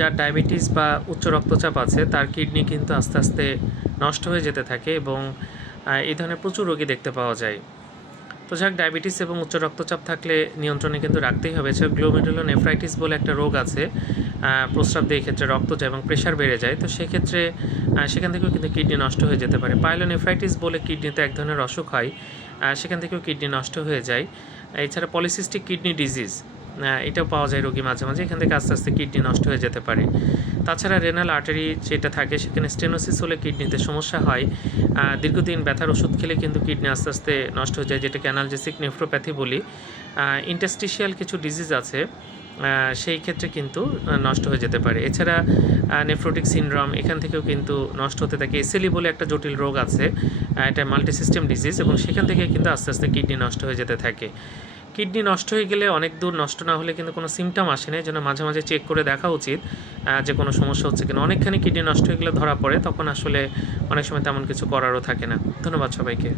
যার ডায়াবেটিস বা উচ্চ রক্তচাপ আছে তার কিডনি কিন্তু আস্তে আস্তে নষ্ট হয়ে যেতে থাকে এবং এই ধরনের প্রচুর রোগী দেখতে পাওয়া যায়। তো যাক, ডায়াবেটিস এবং উচ্চ রক্তচাপ থাকলে নিয়ন্ত্রণে কিন্তু রাখতেই হবে। এছাড়া গ্লোমেরুলোনেফ্রাইটিস বলে একটা রোগ আছে, প্রস্রাব দিয়ে ক্ষেত্রে রক্ত যায় এবং প্রেশার বেড়ে যায়। তো সেক্ষেত্রে সেখান থেকেও কিন্তু কিডনি নষ্ট হয়ে যেতে পারে। পাইলোনেফ্রাইটিস বলে কিডনিতে এক ধরনের অসুখ হয়, সেখান থেকেও কিডনি নষ্ট হয়ে যায়। এছাড়া পলিসিস্টিক কিডনি ডিজিজ এটাও পাওয়া যায় রোগী মাঝে মাঝে, এখান থেকে আস্তে আস্তে কিডনি নষ্ট হয়ে যেতে পারে। তাছাড়া রেনাল আর্টারি যেটা থাকে সেখানে স্টেনোসিস হলে কিডনিতে সমস্যা হয়। দীর্ঘদিন ব্যথার ওষুধ খেলে কিন্তু কিডনি আস্তে আস্তে নষ্ট হয়ে যায়, যেটাকে অ্যানালজেসিক নেফ্রোপ্যাথি বলি। ইন্টাস্টিশিয়াল কিছু ডিজিজ আছে, সেই ক্ষেত্রে কিন্তু নষ্ট হয়ে যেতে পারে। এছাড়া নেফ্রোটিক সিনড্রোম এখান থেকেও কিন্তু নষ্ট হতে থাকে। এসএলই বলে একটা জটিল রোগ আছে, এটা মাল্টি সিস্টেম ডিজিজ, এবং সেখান থেকে কিন্তু আস্তে আস্তে কিডনি নষ্ট হয়ে যেতে থাকে। কিডনি নষ্ট হয়ে গেলে অনেক দূর নষ্ট না হলে কিন্তু কোনো সিমটম আসে না, এই জন্য মাঝে মাঝে চেক করে দেখা উচিত যে কোনো সমস্যা হচ্ছে কিনা। অনেকখানি কিডনি নষ্ট হয়ে গেলে ধরা পড়ে, তখন আসলে অনেক সময় তেমন কিছু করারও থাকে না। ধন্যবাদ সবাইকে।